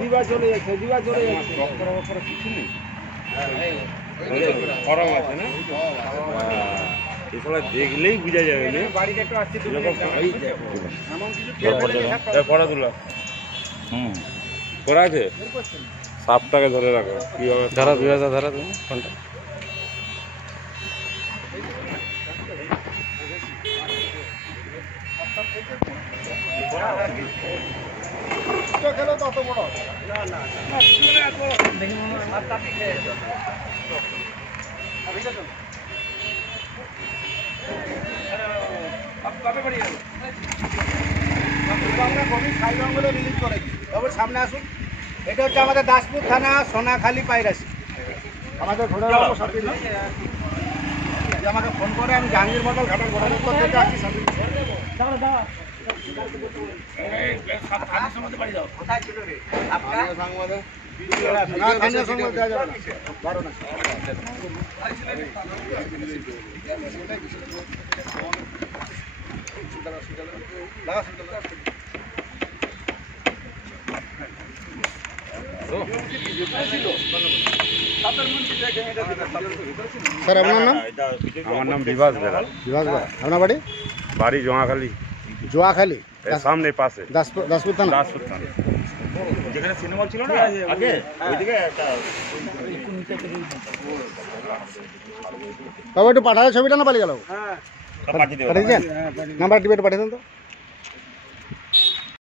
দিবা চলে যাচ্ছে কিছু নেই গরম আছে না এছাড়া দেখলেই বোঝা যাবে না বাড়িতে একটু আসছে পড়া তোলা করা আছে সাপটাকে ধরে রাখো কিভাবে ধরা বিভাগটা ধরা তুমি ফোনটা সামনে আসুন এটা হচ্ছে আমাদের দাসপুর থানা সোনাখালী পাইরাসি আমাদের ঘোড়া আমাকে ফোন করে আমি জাহাঙ্গীর মন্ডল ঘাটাল ঘোড়া থেকে আসি কোথায় ছিল রে আপনার স্যার আপনার নাম? আমার নাম বিভাস বেরা। বিভাস বেরা। আপনার বাড়ি? বাড়ি জোয়াখালী। জোয়াখালী সামনে পাশে দাসপুর থানা। দাসপুর থানা যেখানে সিনেমা ছিল না আগে ওইদিকে একটা বাবা একটু পাঠালে ছবিটা না পালিয়ে গেল? পাঠিয়ে দেবো পাঠিয়েছেন? নাম্বার টিপে পাঠিয়ে দেন তো।